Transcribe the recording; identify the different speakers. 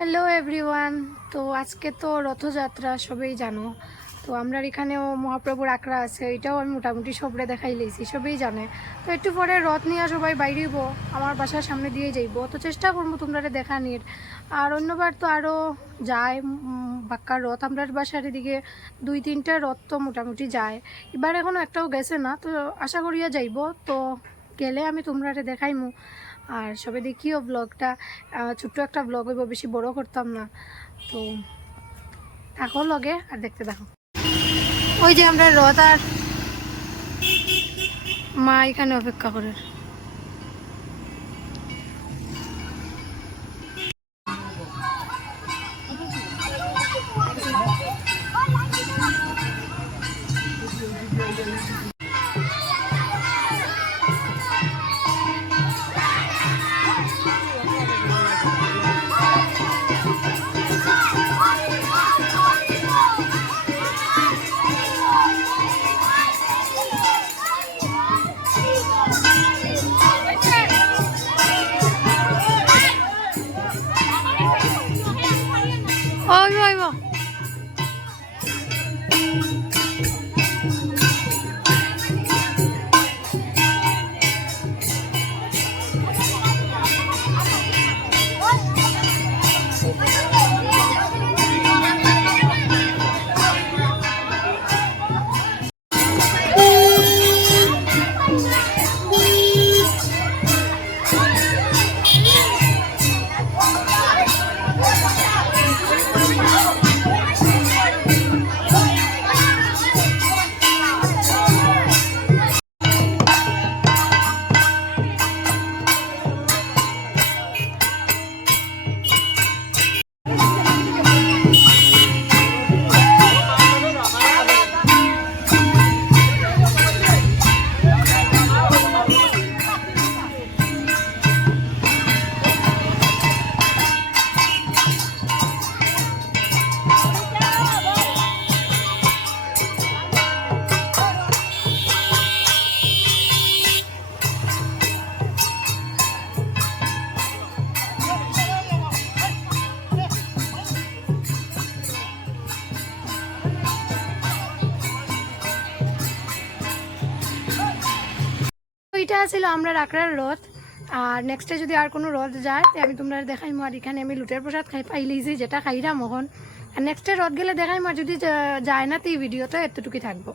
Speaker 1: Hello everyone তো আজকে তো রথযাত্রা, সবাই জানো। তো আমরা এখানেও মহাপ্রভুর আখড়া আছে, এটাও আমি মোটামুটি সবরে দেখাই লেছি, সবাই জানে। তো একটু পরে রথ নিয়ে সবাই বাইরেব আমার বাসার সামনে দিয়ে যাইব। তো চেষ্টা করব তোমরা দেখানির আর অন্যবার তো আরও যায় বাক্কার রথ। আমরা বাসার এদিকে দুই, তিনটা রথ তো মোটামুটি যায়। এবার এখনও একটাও গেছে না, তো আশা করিয়া যাইব। তো গেলে আমি তোমরা দেখাইমু। আর সবে দেখিও ব্লগটা ছোট্ট একটা ব্লগ হইব, বেশি বড় করতাম না। তো থাকো লগে আর দেখতে থাকো। ওই যে আমরা রথ আর মা এখানে অপেক্ষা করে। ওই ওই ওই ওইটা ছিল আমরা রাকড়ার রথ। আর নেক্সটে যদি আর কোনো রথ যায় আমি তোমরা দেখাইমো, আর এখানে আমি লুটের প্রসাদ খাই পাইলেইছি যেটা খাইরা মোহন। আর নেক্সটে রথ গেলে দেখাইমো, আর যদি যায় না, তো এই ভিডিওটা এতটুকুই থাকব।